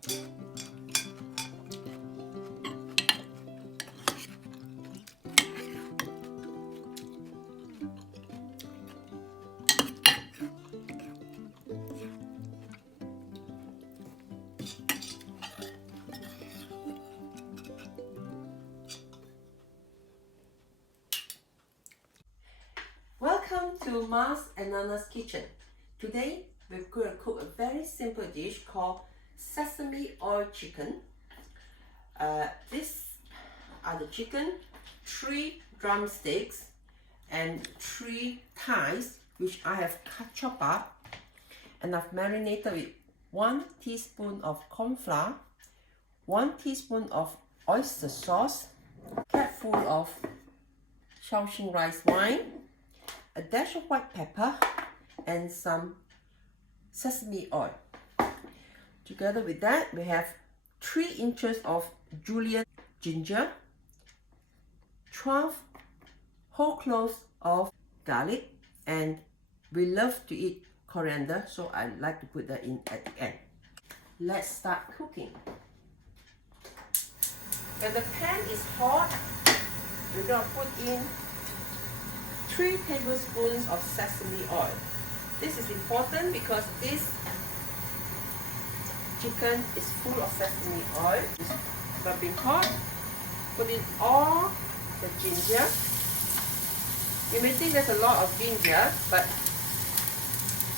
Welcome to Mars and Nana's kitchen. Today we're going to cook a very simple dish called Sesame Oil Chicken. These are the chicken, 3 drumsticks and 3 thighs, which I have chopped up, and I've marinated with 1 teaspoon of corn flour, 1 teaspoon of oyster sauce, a cap full of Shaoxing rice wine, a dash of white pepper, and some sesame oil. Together with that, we have 3 inches of julienne ginger, 12 whole cloves of garlic, and we love to eat coriander, so I like to put that in at the end. Let's start cooking. When the pan is hot, we're going to put in 3 tablespoons of sesame oil. This is important because this chicken is full of sesame oil. It's bubbling hot. Put in all the ginger. You may think there's a lot of ginger, but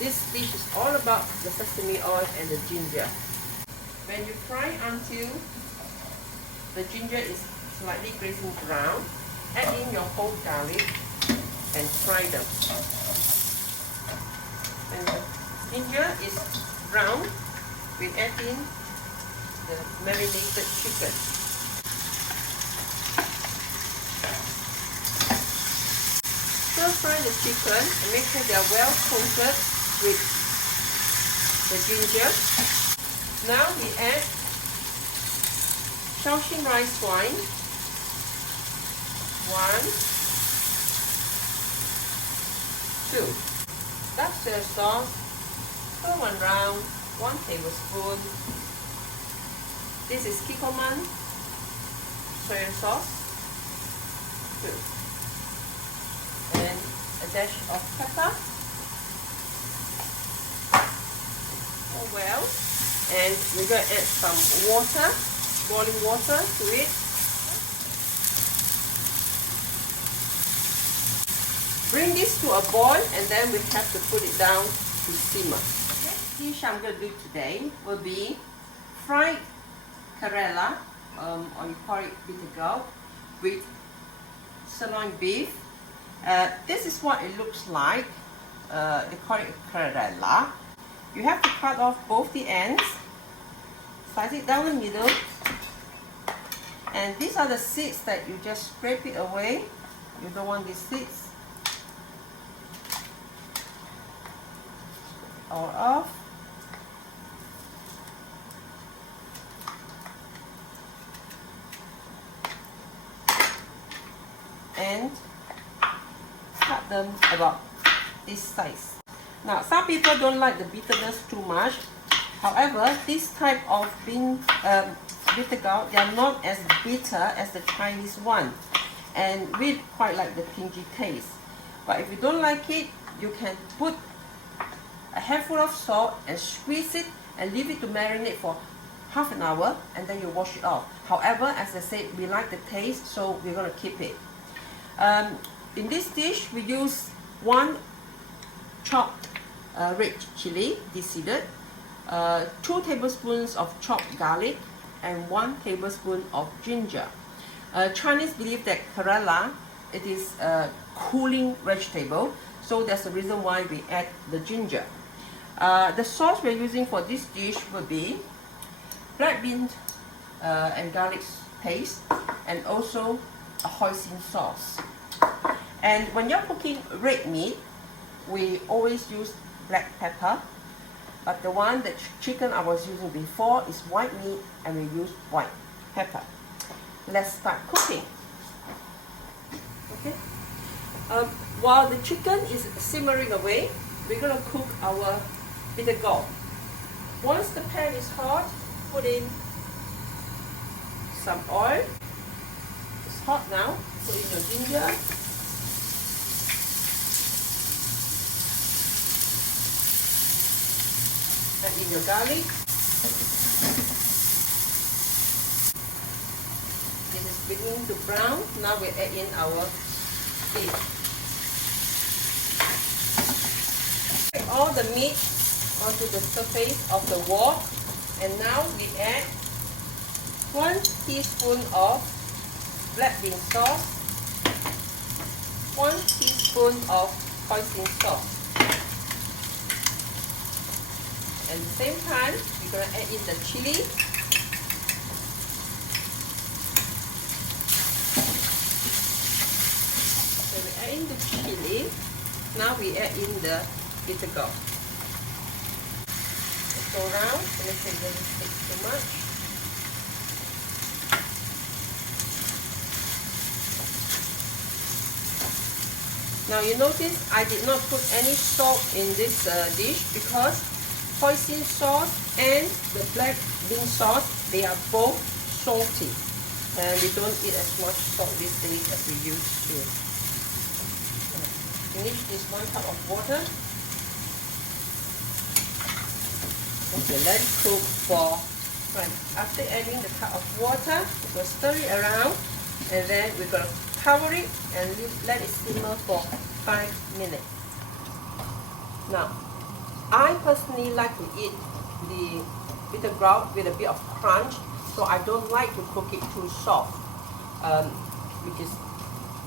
this dish is all about the sesame oil and the ginger. When you fry until the ginger is slightly grazing brown, add in your whole garlic and fry them. When the ginger is brown, we add in the marinated chicken. Stir fry the chicken and make sure they are well coated with the ginger. Now we add Shaoxing rice wine, 1, 2. Dutch soy sauce, stir one round, 1 tablespoon. This is Kikkoman soy sauce, 2. And a dash of pepper. Oh well. And we're going to add some water, boiling water to it. Bring this to a boil, and then we have to put it down to simmer. The next dish I'm going to do today will be fried karela, or you call it bitter gourd, with sirloin beef. This is what it looks like. They call it karela. You have to cut off both the ends, slice it down the middle, and these are the seeds that you just scrape it away. You don't want these seeds. All off. And cut them about this size. Now, some people don't like the bitterness too much. However, this type of bitter gourd, they are not as bitter as the Chinese one, and we quite like the pinky taste. But if you don't like it, you can put a handful of salt and squeeze it and leave it to marinate for half an hour, and then you wash it off. However, as I said, we like the taste, so we're going to keep it. In this dish, we use 1 chopped red chili, deseeded, 2 tablespoons of chopped garlic, and 1 tablespoon of ginger. Chinese believe that karela, it is a cooling vegetable, so that's the reason why we add the ginger. The sauce we're using for this dish will be black bean and garlic paste, and also a hoisin sauce. And when you're cooking red meat, we always use black pepper, but the one, the chicken I was using before, is white meat, and we use white pepper. Let's start cooking. Okay. While the chicken is simmering away, we're going to cook our bitter gourd. Once the pan is hot, put in some oil. It's hot now. Put in your ginger. Add in your garlic. This is beginning to brown. Now we add in our beef. Put all the meat onto the surface of the wok, and now we add 1 teaspoon of black bean sauce, 1 teaspoon of hoisin sauce. At the same time, we're going to add in the chili. So we add in the chili. Now we add in the bitter gourd. Let's go around. Let's say it doesn't stick too much. Now you notice I did not put any salt in this dish because hoisin sauce and the black bean sauce, they are both salty, and we don't eat as much salt these days as we used to. Finish this 1 cup of water. Okay, let it cook for, right, after adding the cup of water, we're going to stir it around, and then we're going to cover it and let it simmer for 5 minutes. Now, I personally like to eat the bitter gourd with a bit of crunch, so I don't like to cook it too soft. Because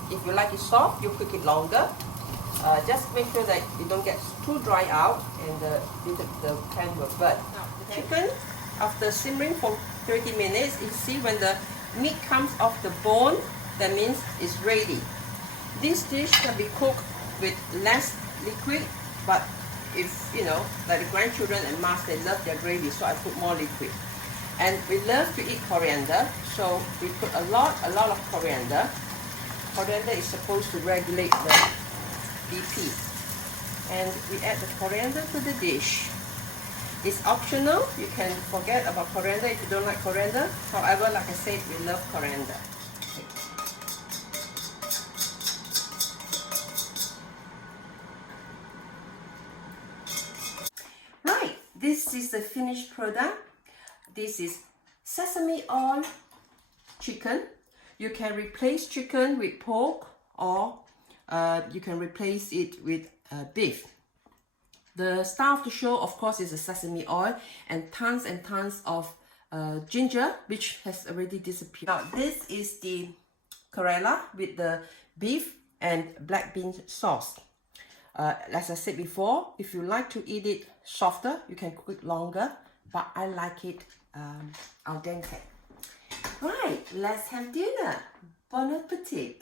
if you like it soft, you cook it longer. Just make sure that you don't get too dry out and the pan will burn. Now, the chicken, after simmering for 30 minutes, you see when the meat comes off the bone, that means it's ready. This dish can be cooked with less liquid, but if you know, like the grandchildren and Mars, they love their gravy, so I put more liquid. And we love to eat coriander, so we put a lot of coriander. Coriander is supposed to regulate the BP. And we add the coriander to the dish. It's optional. You can forget about coriander if you don't like coriander. However, like I said, we love coriander. Right, this is the finished product. This is sesame oil chicken. You can replace chicken with pork, or you can replace it with beef. The star of the show, of course, is the sesame oil and tons of ginger, which has already disappeared. Now, this is the Karela with the beef and black bean sauce. As I said before, if you like to eat it softer, you can cook it longer, but I like it al dente. Right, let's have dinner. Bon appetit.